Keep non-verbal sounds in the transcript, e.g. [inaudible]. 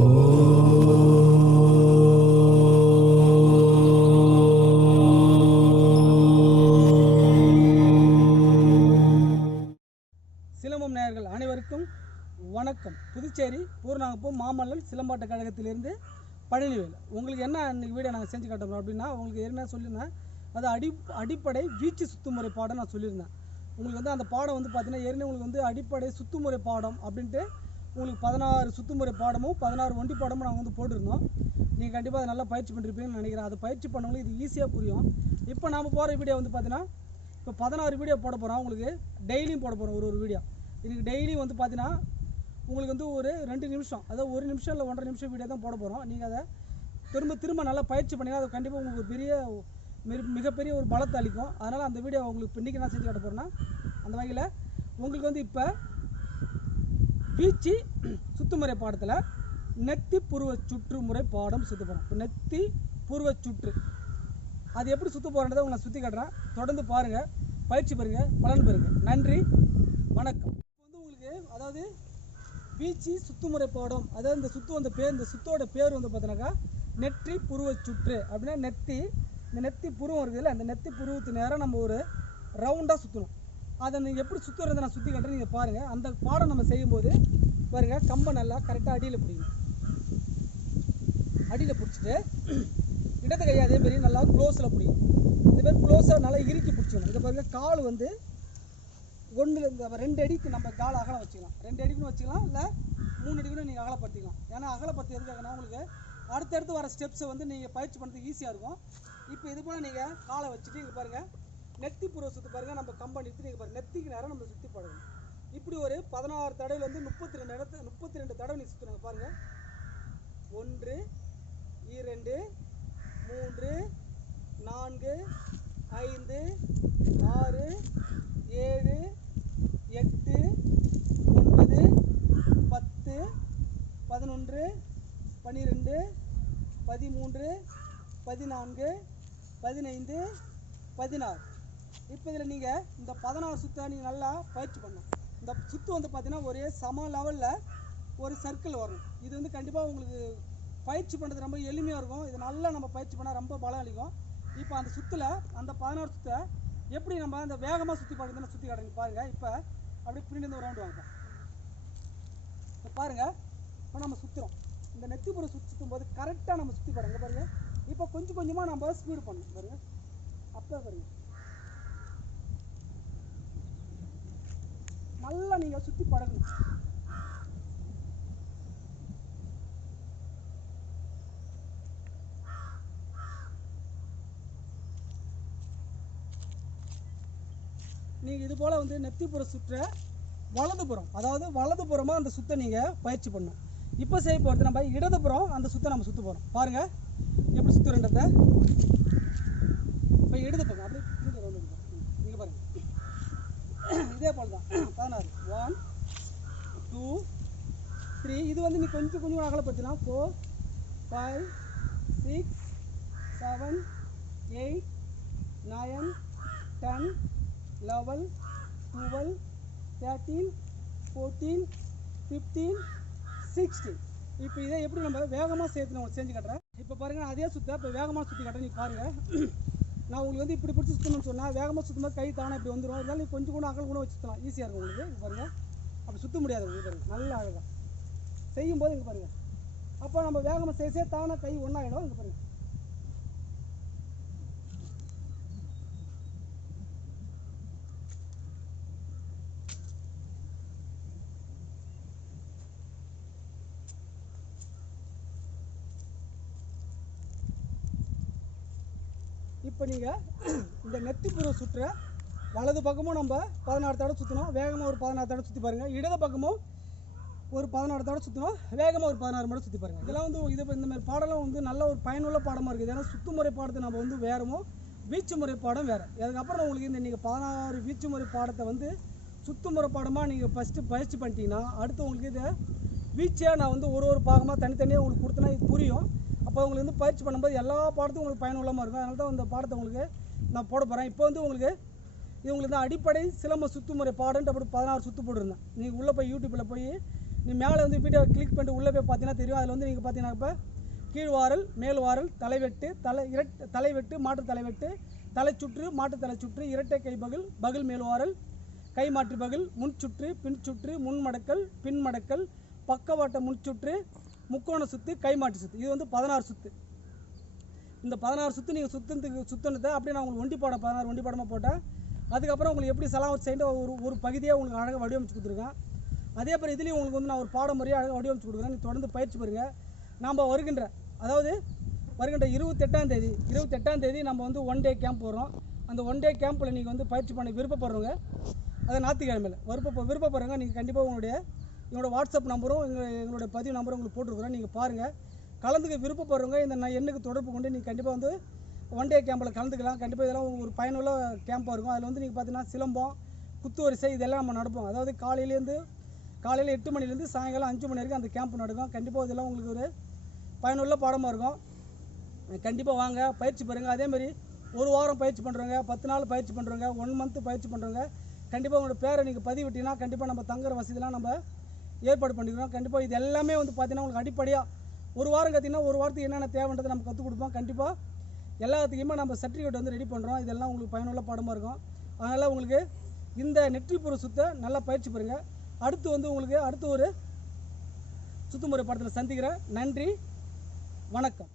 சிலம்பம் நேயர்கள் அனைவருக்கும் வணக்கம். புதுச்சேரி பூர்ணாங்கப்பூ மாமல்லல் சிலம்பாட்ட கழகத்திலிருந்து பழனிவேல். உங்களுக்கு என்ன இன்றைக்கி வீடியோ நாங்கள் செஞ்சு காட்டுறோம் அப்படின்னா உங்களுக்கு என்ன சொல்லியிருந்தேன் அது அடி அடிப்படை வீச்சு சுத்துமுறை பாடம் நான் சொல்லியிருந்தேன். உங்களுக்கு வந்து அந்த பாடம் வந்து பார்த்தீங்கன்னா ஏற்கனவே உங்களுக்கு வந்து அடிப்படை சுத்துமுறை பாடம் அப்படின்ட்டு உங்களுக்கு பதினாறு சுத்துமுறை பாடமும் பதினாறு ஒண்டி பாடமும் நாங்கள் வந்து போட்டிருந்தோம். நீங்கள் கண்டிப்பாக அதை நல்லா பயிற்சி பண்ணிருப்பீங்கன்னு நினைக்கிறேன். அது பயிற்சி பண்ணவங்களுக்கு இது ஈஸியாக புரியும். இப்போ நாம் போகிற வீடியோ வந்து பார்த்தீங்கன்னா இப்போ பதினாறு வீடியோ போட போகிறோம் உங்களுக்கு டெய்லியும் போட போகிறோம் ஒரு ஒரு வீடியோ இதுக்கு டெய்லியும் வந்து பார்த்தீங்கன்னா உங்களுக்கு வந்து ஒரு ரெண்டு நிமிஷம் அதாவது ஒரு நிமிஷம் இல்லை ஒன்றரை நிமிஷம் வீடியோ தான் போட போகிறோம் நீங்கள் அதை திரும்ப திரும்ப நல்லா பயிற்சி பண்ணிங்கன்னா அது கண்டிப்பாக உங்களுக்கு ஒரு பெரிய மிக- மிகப்பெரிய ஒரு பலத்தை அளிக்கும். அதனால் அந்த வீடியோ உங்களுக்கு இன்றைக்கி நான் செஞ்சு காட்ட போகிறேன்னா அந்த வகையில் உங்களுக்கு வந்து இப்போ வீச்சு சுத்துமுறை பாடத்தில் நெத்தி பூர்வ சுற்று முறை பாடம் சுத்த போகிறோம் நெத்தி பூர்வ சுற்று. அது எப்படி சுத்த போகிறன்றதை உங்களை சுற்றி காட்டுறேன். தொடர்ந்து பாருங்கள் பயிற்சி பெறுங்க. பலன் பெறுங்கள் நன்றி. வணக்கம். வந்து உங்களுக்கு அதாவது வீச்சு சுத்துமுறை பாடம் அதாவது இந்த சுத்து வந்த பேர் இந்த சுத்தோட பேர் வந்து பார்த்தீங்கன்னாக்கா நெற்றி புருவ சுற்று. அப்படின்னா நெத்தி. இந்த நெத்தி புருவம் இருக்குதுல்ல அந்த நெத்தி புருவத்து நேரம் நம்ம ஒரு ரவுண்டாக சுற்றணும் அதை நீங்கள் எப்படி சுற்றுறதை நான் சுற்றி கட்டுறேன் நீங்கள் பாருங்கள் அந்த பாடம் நம்ம செய்யும்போது பாருங்கள் கம்பை நல்லா கரெக்டாக அடியில் பிடிக்கும் அடியில் பிடிச்சிட்டு இடது கையை அதே மாதிரி நல்லா க்ளோஸில் பிடிக்கும் இந்த மாதிரி க்ளோஸாக நல்லா இறுக்கி பிடிச்சிக்கணும். இதை பாருங்கள் கால் வந்து ஒன்று ரெண்டு அடிக்கு நம்ம கால் அகலம் வச்சுக்கலாம். ரெண்டு அடிக்குன்னு வச்சுக்கலாம் இல்லை மூணு அடிக்குன்னு நீங்கள் அகலப்படுத்திக்கலாம். ஏன்னா அகலப்படுத்தி எதுக்காகனா உங்களுக்கு அடுத்தடுத்து வர ஸ்டெப்ஸை வந்து நீங்கள் பயிற்சி பண்ணுறதுக்கு ஈஸியாக இருக்கும். இப்போ இது போல் நீங்கள் காலை வச்சுட்டு இங்கே பாருங்கள் நெத்தி புருவ சுற்றி பாருங்கள் நம்ம கம்பை நிறுத்தி நீங்கள் பாருங்கள் நெத்திக்கு நேரம் நம்ம சுற்றி பழகணும் இப்படி ஒரு பதினாறு தடவையில் வந்து முப்பத்தி ரெண்டு இடத்து முப்பத்தி ரெண்டு தடவை நீங்கள் சுற்றுறாங்க பாருங்கள் ஒன்று இரண்டு மூன்று நான்கு ஐந்து ஆறு ஏழு எட்டு ஒன்பது பத்து பதினொன்று பன்னிரெண்டு பதிமூன்று பதினான்கு பதினைந்து பதினாறு. இப்போ இதில் நீங்கள் இந்த பதினாறு சுத்தை நீங்கள் நல்லா பயிற்சி பண்ணணும். இந்த சுற்று வந்து பார்த்தீங்கன்னா ஒரே சம லெவலில் ஒரு சர்க்கிள் வரும் இது வந்து கண்டிப்பாக உங்களுக்கு பயிற்சி பண்ணுறது ரொம்ப எளிமையாக இருக்கும். இது நல்லா நம்ம பயிற்சி பண்ணால் ரொம்ப பலம் அளிக்கும். இப்போ அந்த சுற்றில் அந்த பதினாறு சுத்தை எப்படி நம்ம அந்த வேகமாக சுற்றி பார்க்குறதுன்னு சுற்றி காட்டுங்க பாருங்கள் இப்போ அப்படியே பின்னாடி ஒரு ரவுண்டு வாங்க. இப்போ பாருங்கள் இப்போ நம்ம சுற்றுறோம் இந்த நெத்திப்புற சுற்றி சுற்றும் போது கரெக்டாக நம்ம சுற்றி பாருங்க பாருங்கள் இப்போ கொஞ்சம் கொஞ்சமாக நம்ம ஸ்பீடு பண்ணணும். பாருங்கள் அப்போ பாருங்கள் நல்லா நீங்கள் சுற்றி பழகணும். நீங்கள் இது போல் வந்து நெத்திப்புற சுற்ற வலதுபுறம் அதாவது வலதுபுறமாக அந்த சுத்தை நீங்கள் பயிற்சி பண்ணும் இப்போ செய்ய போகிறது நம்ம இடதுபுறம் அந்த சுத்தை நம்ம சுற்ற போகிறோம் பாருங்கள் எப்படி சுற்றுறன்றத இப்போ இடது பக்கம் அப்படியே கீழே round அடிப்போம். ம், இங்க பாருங்க இதே போல் தான் பதினாறு ஒன் டூ த்ரீ இது வந்து நீ கொஞ்சம் கொஞ்சம் அகலப்படுத்தலாம் four five six seven eight nine ten eleven twelve thirteen fourteen fifteen sixteen இப்போ இதை எப்படி நம்ம வேகமாக சேர்த்து நான் உங்களுக்கு செஞ்சு காட்டுறேன். இப்போ பாருங்கள் நான் அதே சுற்ற இப்போ வேகமாக சுற்றி கட்டுறேன் நீ பாருங்கள் [clears throat] நான் உங்களுக்கு வந்து இப்படி பிடிச்சி சுற்றணும்னு சொன்னால் வேகமாக சுற்றும்போது கை தானே இப்படி வந்துடும் இருந்தாலும் நீ கொஞ்சம் கூட அகல் கூட வச்சு சுற்றலாம் ஈஸியாக இருக்கும் உங்களுக்கு. பாருங்கள் அப்படி சுற்ற முடியாது உங்களுக்கு. நல்ல அழகாக செய்யும்போது இங்கே பாருங்கள் அப்போ நம்ம வேகமாக செய்ய செய்ய தானே கை ஒன்றாயிடும் இங்கே பாருங்கள் இப்போ நீங்கள் இந்த நெத்திப்புற சுற்ற வலது பக்கமும் நம்ம பதினாறு தடவை சுற்றணும் வேகமாக ஒரு பதினாறு தடவை சுற்றி பாருங்கள் இடது பக்கமும் ஒரு பதினாறு தடவை சுற்றணும் வேகமாக ஒரு பதினாறு முறை சுற்றி பாருங்கள் இதெல்லாம் வந்து இது இந்த மாதிரி பாடலாம் வந்து நல்ல ஒரு பயனுள்ள பாடமாக இருக்குது. ஏன்னா சுத்துமுறை பாடத்தை நம்ம வந்து வேறமோ வீச்சு முறை பாடம் வேறு. அதுக்கப்புறம் உங்களுக்கு இந்த நீங்கள் பதினாறு வீச்சு முறை பாடத்தை வந்து சுத்துமுறை பாடமாக நீங்கள் ஃபஸ்ட்டு பயிற்சி பண்ணிட்டீங்கன்னா அடுத்து உங்களுக்கு இதை வீச்சியாக நான் வந்து ஒரு ஒரு பாகமாக தனித்தனியாக உங்களுக்கு கொடுத்தனா இது புரியும். அப்போ உங்களுக்கு வந்து பயிற்சி பண்ணும்போது எல்லா பாடத்தும் உங்களுக்கு பயனுள்ளமாக இருக்கும். அதனால தான் இந்த பாடத்தை உங்களுக்கு நான் போட போகிறேன் இப்போ வந்து உங்களுக்கு இது உங்களுக்கு தான் அடிப்படை சிலம்ப சுத்துமுறை பாடன்ட்டு அப்படி பதினாறு சுற்று போட்டிருந்தேன். நீங்கள் உள்ளே போய் யூடியூப்பில் போய் நீ மேலே வந்து வீடியோ கிளிக் பண்ணிட்டு உள்ளே போய் பார்த்தீங்கன்னா தெரியும். அதில் வந்து நீங்கள் பார்த்தீங்கன்னா இப்போ கீழ்வாரல் மேல் வாரல் தலைவெட்டு தலை இரட் தலைவெட்டு மாற்று தலைவெட்டு தலை சுற்று மாட்டு தலை சுற்று இரட்டை கை பகில் பகில் மேல் வாரல் கை மாற்று பகில் முன் சுற்று பின் சுற்று முன் மடக்கல் பின் மடக்கல் பக்கவாட்ட முன் சுற்று முக்கோண சுத்து கை மாற்று சுத்து. இது வந்து பதினாறு சுத்து. இந்த பதினாறு சுற்று நீங்கள் சுத்தத்துக்கு சுத்தனதை அப்படியே நான் உங்களுக்கு ஒண்டி பாடம் பதினாறு ஒண்டி பாடமாக போட்டேன். அதுக்கப்புறம் உங்களுக்கு எப்படி சலாம் செய்து ஒரு ஒரு பகுதியாக உங்களுக்கு அழகாக வடிவமைச்சு கொடுத்துருக்கேன். அதே மாதிரி இதுலேயும் உங்களுக்கு வந்து நான் ஒரு பாடம் முறையாக அழகாக வடிவமைச்சு கொடுக்குறேன். நீ தொடர்ந்து பயிற்சி பெறுங்க. நாம் வருகின்ற அதாவது வருகின்ற இருபத்தெட்டாம் தேதி இருபத்தெட்டாம் தேதி நம்ம வந்து ஒன் டே கேம்ப் போகிறோம் அந்த ஒன் டே கேம்பில் நீங்கள் வந்து பயிற்சி பண்ண விருப்பப்படுறவங்க அதை ஞாயிற்றுக்கிழமையில் விருப்ப விருப்பப்படுறவங்க நீங்கள் கண்டிப்பாக உங்களுடைய என்னோட வாட்ஸ்அப் நம்பரும் எங்கள் எங்களுடைய பதிவு நம்பரும் உங்களுக்கு போட்டிருக்கிறோம் நீங்கள் பாருங்கள் கலந்துக்க விருப்பப்படுறவங்க இந்த நான் எண்ணுக்கு தொடர்பு கொண்டு நீங்கள் கண்டிப்பாக வந்து ஒன் டே கேம்பில் கலந்துக்கலாம். கண்டிப்பாக இதெல்லாம் ஒரு பயனுள்ள கேம்பாக இருக்கும். அதில் வந்து நீங்கள் பார்த்தீங்கன்னா சிலம்பம் குத்து வரிசை இதெல்லாம் நம்ம நடப்போம். அதாவது காலையிலேருந்து காலையில் எட்டு மணிலேருந்து சாயங்காலம் அஞ்சு மணி வரைக்கும் அந்த கேம்ப் நடக்கும். கண்டிப்பாக இதெல்லாம் உங்களுக்கு ஒரு பயனுள்ள பாடமாக இருக்கும். கண்டிப்பாக வாங்க பயிற்சி பெறுங்க. அதேமாதிரி ஒரு வாரம் பயிற்சி பண்ணுறவங்க பத்து நாள் பயிற்சி பண்ணுறவங்க ஒன் மந்த் பயிற்சி பண்ணுறவங்க கண்டிப்பாக உங்களோட பேரை நீங்கள் பதிவிட்டீங்கன்னா கண்டிப்பாக நம்ம தங்குற வசதிலாம் நம்ம ஏற்பாடு பண்ணிக்கிறோம். கண்டிப்பாக இது எல்லாமே வந்து பார்த்தீங்கன்னா உங்களுக்கு அடிப்படையாக ஒரு வாரம் கற்றுக்கிங்கன்னா ஒரு வாரத்துக்கு என்னென்ன தேவைன்றதை நம்ம கற்றுக் கொடுப்போம். கண்டிப்பாக எல்லாத்துக்குமே நம்ம சர்டிஃபிகேட் வந்து ரெடி பண்ணுறோம் இதெல்லாம் உங்களுக்கு பயனுள்ள பாடமாக இருக்கும். அதனால் உங்களுக்கு இந்த நெற்றிப்புற பொருள் சுத்த நல்லா பயிற்சி பெறுங்க. அடுத்து வந்து உங்களுக்கு அடுத்து ஒரு சுத்துமுறை படத்தில் சந்திக்கிறேன். நன்றி. வணக்கம்.